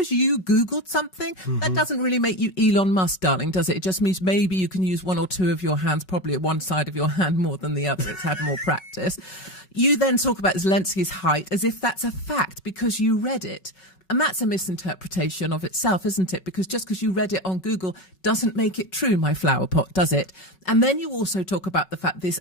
because you Googled something, that doesn't really make you Elon Musk, darling, does it? It just means maybe you can use one or two of your hands, probably at one side of your hand more than the other. It's had more practice. You then talk about Zelensky's height as if that's a fact because you read it. And that's a misinterpretation of itself, isn't it? Because just because you read it on Google doesn't make it true, my flower pot, does it? And then you also talk about the fact this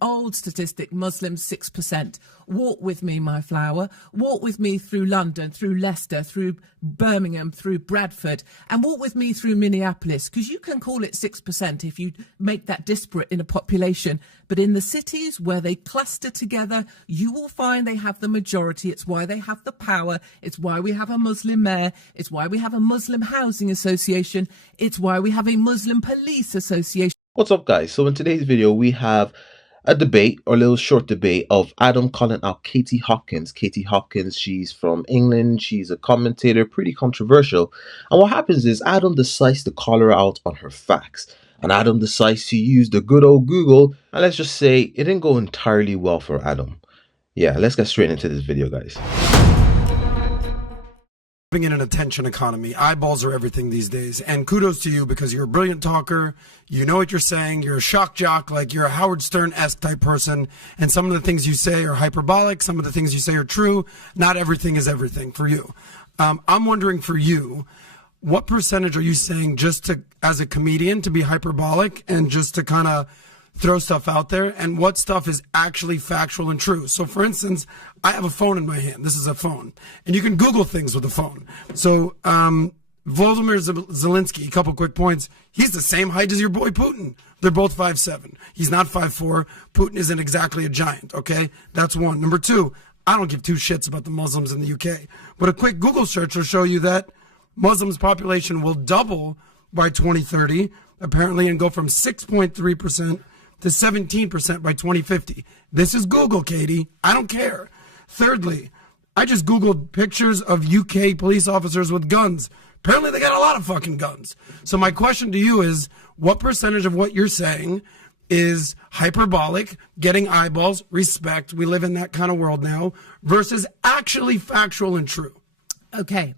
old statistic, Muslims 6%. Walk with me, my flower. Walk with me through London, through Leicester, through Birmingham, through Bradford, and walk with me through Minneapolis, because you can call it 6% if you make that disparate in a population. But in the cities where they cluster together, you will find they have the majority. It's why they have the power. It's why we have a Muslim mayor. It's why we have a Muslim housing association. It's why we have a Muslim police association. What's up, guys? So in today's video, we have a debate, or a little short debate, of Adam calling out Katie Hopkins. Katie Hopkins, she's from England. She's a commentator, pretty controversial. And what happens is Adam decides to call her out on her facts. And Adam decides to use the good old Google. And let's just say it didn't go entirely well for Adam. Yeah, let's get straight into this video, guys. Living in an attention economy, eyeballs are everything these days, and kudos to you because you're a brilliant talker, you know what you're saying, you're a shock jock, like you're a Howard Stern-esque type person, and some of the things you say are hyperbolic, some of the things you say are true. Not everything is everything for you. I'm wondering for you, what percentage are you saying just to, as a comedian, to be hyperbolic and just to kind of throw stuff out there, and what stuff is actually factual and true? So for instance, I have a phone in my hand. This is a phone, and you can Google things with a phone. So Volodymyr Zelensky, a couple quick points. He's the same height as your boy Putin. They're both 5'7". He's not 5'4". Putin isn't exactly a giant, okay? That's one. Number two, I don't give two shits about the Muslims in the UK, but a quick Google search will show you that Muslims' population will double by 2030, apparently, and go from 6.3% to 17% by 2050. This is Google, Katie. I don't care. Thirdly, I just Googled pictures of UK police officers with guns. Apparently, they got a lot of fucking guns. So my question to you is, what percentage of what you're saying is hyperbolic, getting eyeballs, respect, we live in that kind of world now, versus actually factual and true? Okay.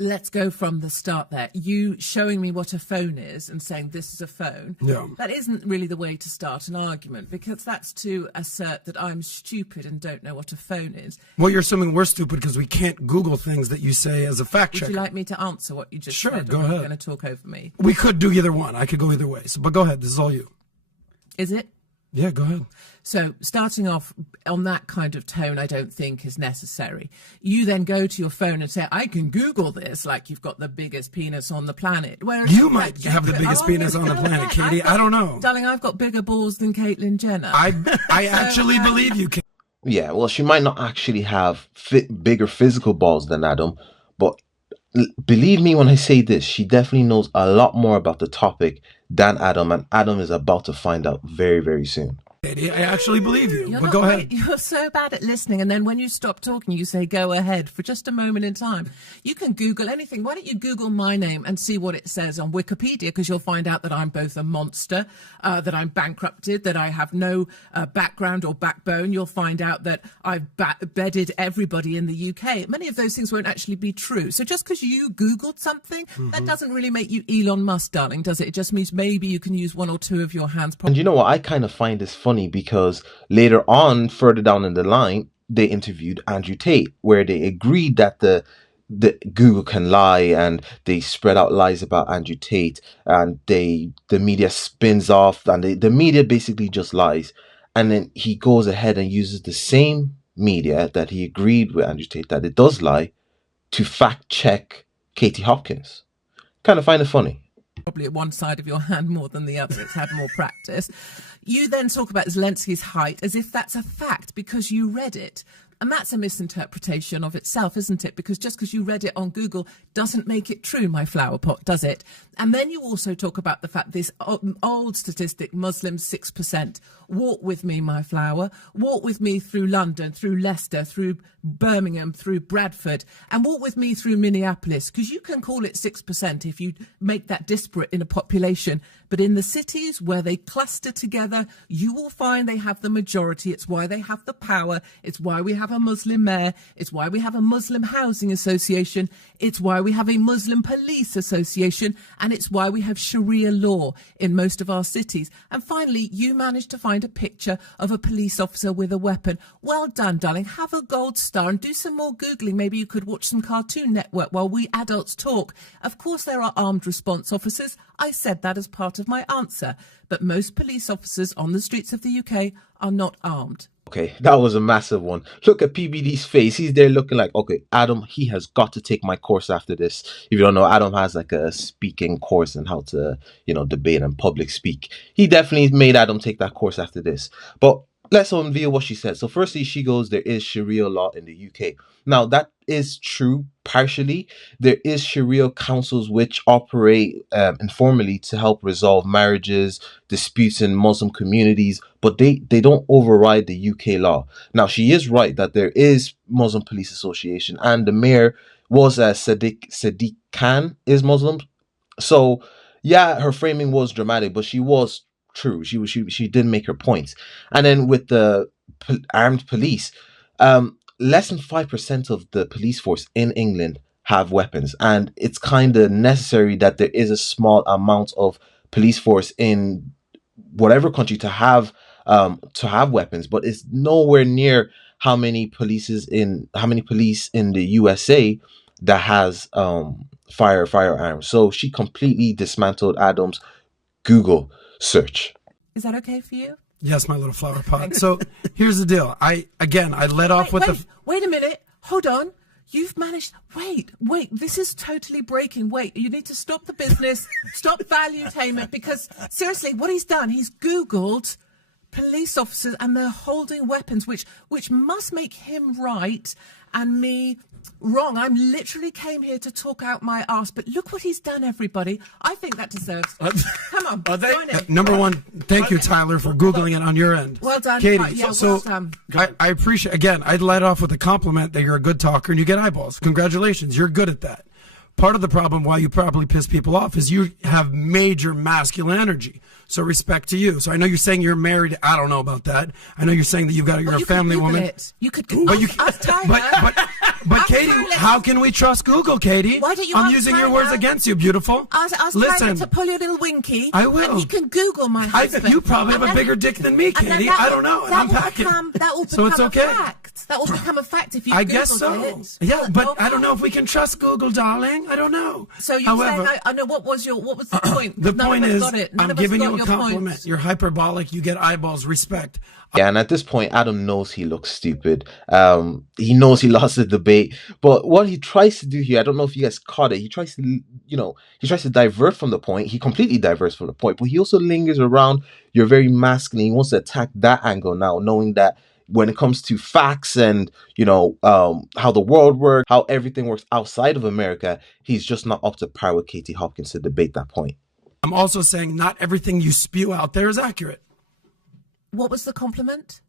Let's go from the start there. You showing me what a phone is and saying this is a phone, that isn't really the way to start an argument, because that's to assert that I'm stupid and don't know what a phone is. Well, you're assuming we're stupid because we can't Google things that you say as a fact checker. Would you like me to answer what you just said? Sure, go ahead. You're going to talk over me? We could do either one. I could go either way. So, but go ahead. This is all you. Is it? Yeah, go ahead. So starting off on that kind of tone, I don't think is necessary. You then go to your phone and say, I can Google this, like you've got the biggest penis on the planet. Whereas you might have the biggest penis on the planet, Katie. I don't know. Darling, I've got bigger balls than Caitlyn Jenner. I actually believe you, Katie. Yeah, well, she might not actually have bigger physical balls than Adam, but believe me when I say this, she definitely knows a lot more about the topic than Adam, and Adam is about to find out very, very soon. I actually believe you, You're but go ahead. You're so bad at listening, and then when you stop talking, you say, go ahead for just a moment in time. You can Google anything. Why don't you Google my name and see what it says on Wikipedia, because you'll find out that I'm both a monster, that I'm bankrupted, that I have no background or backbone. You'll find out that I've bedded everybody in the UK. Many of those things won't actually be true. So just because you Googled something, that doesn't really make you Elon Musk, darling, does it? It just means maybe you can use one or two of your hands. And you know what? I kind of find this funny because later on, further down in the line, they interviewed Andrew Tate, where they agreed that the Google can lie, and they spread out lies about Andrew Tate, and the media spins off, and the media basically just lies. And then he goes ahead and uses the same media that he agreed with Andrew Tate that it does lie to fact check Katie Hopkins. Kind of find it funny. Probably at one side of your hand more than the other. It's had more practice. You then talk about Zelensky's height as if that's a fact because you read it. And that's a misinterpretation of itself, isn't it? Because just because you read it on Google doesn't make it true, my flower pot, does it? And then you also talk about the fact this old statistic, Muslims 6%. Walk with me, my flower. Walk with me through London, through Leicester, through Birmingham, through Bradford, and walk with me through Minneapolis, because you can call it 6% if you make that disparate in a population. But in the cities where they cluster together, you will find they have the majority. It's why they have the power. It's why we have have a Muslim mayor. It's why we have a Muslim housing association. It's why we have a Muslim police association. And it's why we have Sharia law in most of our cities. And finally, you managed to find a picture of a police officer with a weapon. Well done, darling. Have a gold star and do some more Googling. Maybe you could watch some Cartoon Network while we adults talk. Of course, there are armed response officers. I said that as part of my answer. But most police officers on the streets of the UK are not armed. Okay, that was a massive one. Look at PBD's face. He's there looking like, okay, Adam, he has got to take my course after this. If you don't know, Adam has like a speaking course on how to, debate and public speak. He definitely made Adam take that course after this. But let's unveil what she said. So firstly, she goes, there is Sharia law in the UK. Now, that is true partially. There is Sharia councils which operate informally to help resolve marriages, disputes in Muslim communities, but they don't override the UK law. Now, she is right that there is Muslim Police Association, and the mayor was Sadiq Khan is Muslim. So, yeah, her framing was dramatic, but she was true. She did make her points. And then with the armed police, less than 5% of the police force in England have weapons, and it's kind of necessary that there is a small amount of police force in whatever country to have weapons, but it's nowhere near how many police in the USA that has firearms. So she completely dismantled Adam's Google search. Is that okay for you? Yes, my little flower pot. So here's the deal. I led off with Wait a minute. Hold on. You've managed. Wait. This is totally breaking. Wait, you need to stop the business. Stop valuetainment, because seriously, what he's done, he's Googled police officers and they're holding weapons, which must make him right and me wrong. I literally came here to talk out my arse, but look what he's done, everybody. I think that deserves. Come on, join in. Number one, thank you, Tyler, for Googling it on your end. Well done, Katie. yeah, so well done. I appreciate, again, I'd let off with a compliment that you're a good talker and you get eyeballs. Congratulations, you're good at that. Part of the problem why you probably piss people off is you have major masculine energy. So respect to you. So I know you're saying you're married. I don't know about that. I know you're saying that you're a family woman. You could but Katie, how can we trust Google, Katie? Why don't you I'm using your words against you, beautiful. Ask Listen, to pull your little winky. I will. And he can Google my husband. You probably have a bigger dick than me, Katie. I don't know. And I'm packing. That will become so it's okay. a fact. That will become a fact if you I Googled guess so. it. Yeah, but I don't know if we can trust Google, darling. I don't know. So you're saying, I know, what was the point? The point is, I'm giving you a compliment. You're hyperbolic. You get eyeballs. Respect. Yeah, and at this point, Adam knows he looks stupid. He knows he lost the debate. But what he tries to do here, I don't know if you guys caught it. He tries to divert from the point. He completely diverts from the point, but he also lingers around. You're very masculine. He wants to attack that angle now, knowing that when it comes to facts and, how the world works, how everything works outside of America, he's just not up to par with Katie Hopkins to debate that point. I'm also saying not everything you spew out there is accurate. What was the compliment?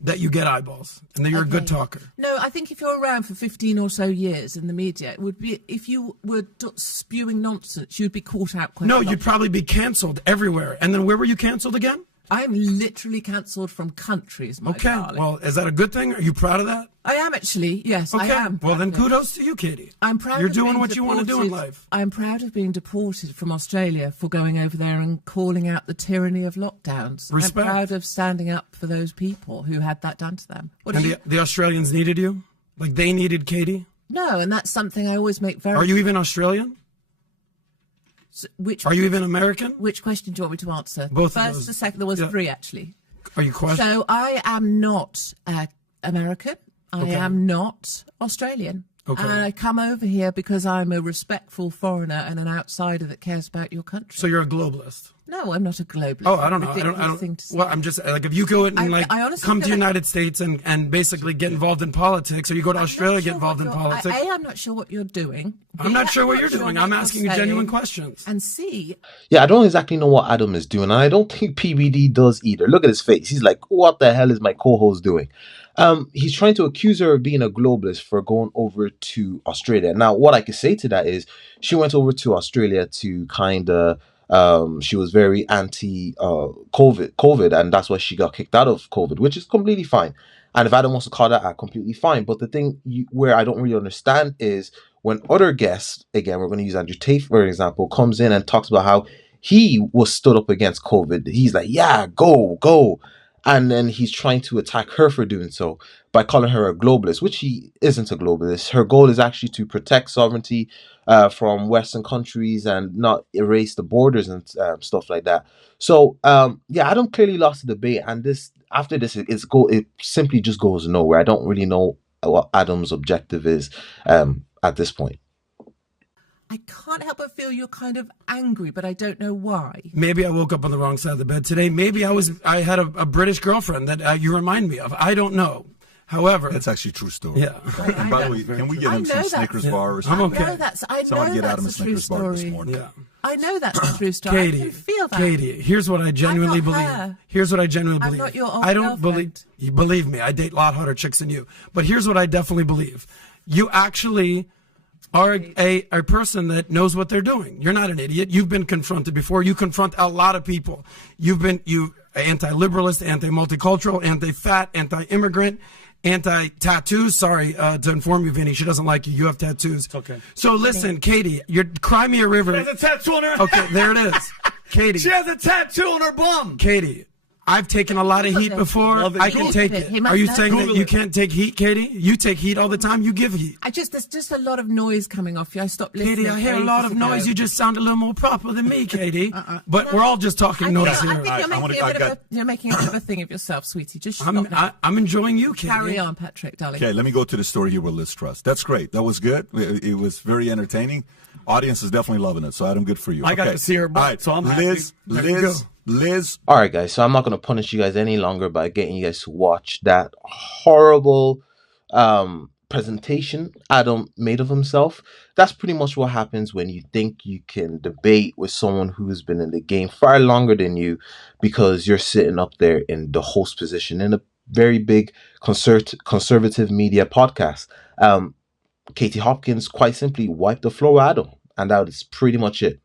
That you get eyeballs and that you're a good talker. No, I think if you're around for 15 or so years in the media, it would be, if you were spewing nonsense, you'd be caught out quite a lot. No, you'd probably be cancelled everywhere. And then where were you cancelled again? I'm literally cancelled from countries, my darling. Well, is that a good thing? Are you proud of that? I am actually, yes, okay. I am. Well, then kudos to you, Katie. I'm proud. You're doing what you want to do in life. I'm proud of being deported from Australia for going over there and calling out the tyranny of lockdowns. Respect. I'm proud of standing up for those people who had that done to them. The Australians needed you? Like they needed Katie? No, and that's something I always make very... Are you even Australian? Are you even American? Which question do you want me to answer? Both First, of those. the second, there was three actually. Are you questioning? So I am not American. I am not Australian. Okay. And I come over here because I'm a respectful foreigner and an outsider that cares about your country. So you're a globalist? No, I'm not a globalist. Oh, I don't know. I don't. Well, I'm just like, if you go and come to the United States and basically get involved in politics, or you go to Australia, get involved in politics. I'm not sure what you're doing. I'm not sure what you're doing. I'm asking you genuine questions. And C. Yeah, I don't exactly know what Adam is doing, and I don't think PBD does either. Look at his face. He's like, what the hell is my co-host doing? He's trying to accuse her of being a globalist for going over to Australia. Now, what I could say to that is she went over to Australia to kind of, she was very anti-COVID, and that's why she got kicked out of COVID, which is completely fine. And if Adam wants to call that out, completely fine. But the thing where I don't really understand is when other guests, again, we're going to use Andrew Tate, for example, comes in and talks about how he was stood up against COVID. He's like, yeah, go. And then he's trying to attack her for doing so by calling her a globalist, which he isn't a globalist. Her goal is actually to protect sovereignty from Western countries and not erase the borders and stuff like that. So, Adam clearly lost the debate. And after this, it simply just goes nowhere. I don't really know what Adam's objective is at this point. I can't help but feel you're kind of angry, but I don't know why. Maybe I woke up on the wrong side of the bed today. Maybe I had a British girlfriend that you remind me of. I don't know. However, that's actually a true story. Yeah. And by the way, can we get him some Snickers bar or I'm something? okay. Someone get Adam a Snickers bar this morning. Yeah. I know that's a true story. I can feel that. Katie, here's what I genuinely believe. her. Here's what I genuinely I'm believe. not your old I don't girlfriend. believe me. I date a lot hotter chicks than you. But here's what I definitely believe. You actually are a person that knows what they're doing. You're not an idiot. You've been confronted before. You confront a lot of people. You anti-liberalist, anti-multicultural, anti-fat, anti-immigrant, anti-tattoos. Sorry to inform you, Vinny. She doesn't like you. You have tattoos. It's okay. So listen, Katie, you're Cry Me a River. She has a tattoo on her. Okay, there it is. Katie. She has a tattoo on her bum. Katie, I've taken a lot of heat before. I can take it. Are you saying that you can't take heat, Katie? You take heat all the time. You give heat. There's just a lot of noise coming off you. I stopped listening. Katie, I hear a lot of noise. You just sound a little more proper than me, Katie. But we're all just talking noise here. I think you're making a bit of a thing of yourself, sweetie. Just stop now. I'm enjoying you, Katie. Carry on, Patrick, darling. Okay, let me go to the story here with Liz Truss. That's great. That was good. It was very entertaining. Audience is definitely loving it. So Adam, good for you. I got to see her butt, all right. so I'm happy. Liz. All right, guys. So I'm not going to punish you guys any longer by getting you guys to watch that horrible presentation Adam made of himself. That's pretty much what happens when you think you can debate with someone who's been in the game far longer than you, because you're sitting up there in the host position in a very big conservative media podcast. Katie Hopkins quite simply wiped the floor with Adam, and that is pretty much it.